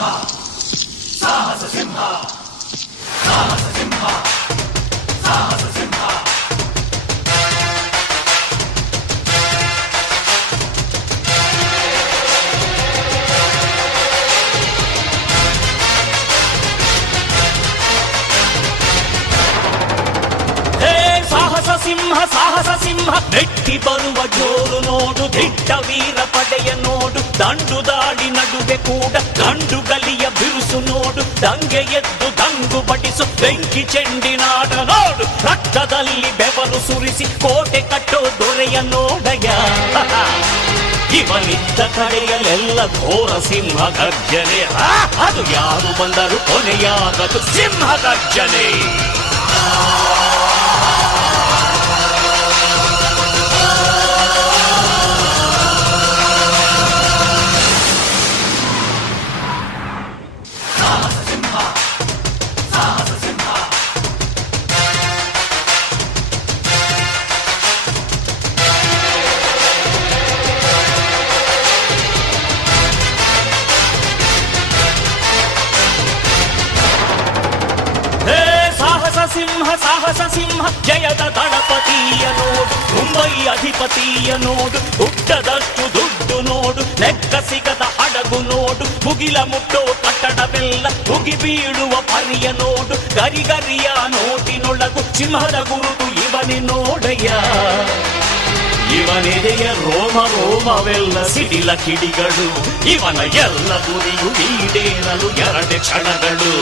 ಸಾಹಸ ಸಿಂಹ ಸಾಹಸ ಸಿಂಹ ಸಾಹಸ ಸಿಂಹ. ಸಾಹಸ ಸಿಂಹ ನೆಟ್ಟಿ ಬರುವ ಜೋರು ನೋಡು, ದಿಟ್ಟ ವೀರ ಪಡೆಯ ನೋಡು, ದಂಡು ದಾಳಿ ನಡುವೆ ಕೂಡ ಗಂಡು ಗಲಿಯ ಬಿರುಸು ನೋಡು, ದಂಗೆ ಎದ್ದು ದಂಗು ಬಡಿಸು ಬೆಂಕಿ ಚೆಂಡಿನಾಡ ನೋಡು, ರಕ್ತದಲ್ಲಿ ಬೆವರು ಸುರಿಸಿ ಕೋಟೆ ಕಟ್ಟೋ ದೊರೆಯ ನೋಡಯ. ಇವನಿದ್ದ ಕಡೆಯಲ್ಲೆಲ್ಲ ಘೋರ ಸಿಂಹ ಗರ್ಜನೆ, ಅದು ಯಾರು ಬಂದರು ಕೊನೆಯಾಗದು ಸಿಂಹ ಗರ್ಜನೆ. ಸಾಹಸ ಸಿಂಹ ಜಯದ ದಳಪತಿಯ ನೋಡು, ಮುಂಬೈ ಅಧಿಪತಿಯ ನೋಡು, ಹುಟ್ಟದಷ್ಟು ದುಡ್ಡು ನೋಡು, ಲೆಕ್ಕ ಸಿಗದ ಹಡಗು ನೋಡು, ಮುಗಿಲ ಮುಟ್ಟೋ ಕಟ್ಟಡವೆಲ್ಲ ಮುಗಿ ಬೀಳುವ ಪರಿಯ ನೋಡು, ಗರಿಗರಿಯ ನೋಟಿನೊಳಗು ಸಿಂಹದ ಗುರುತು ಇವನೇ ನೋಡಯ್ಯ. ಇವನೆದೆಯ ರೋಮ ರೋಮವೆಲ್ಲ ಸಿಡಿಲ ಕಿಡಿಗಳು, ಇವನ ಎಲ್ಲ ಗುರಿಯು ಈಡೇರಲು 2 ಕ್ಷಣಗಳು.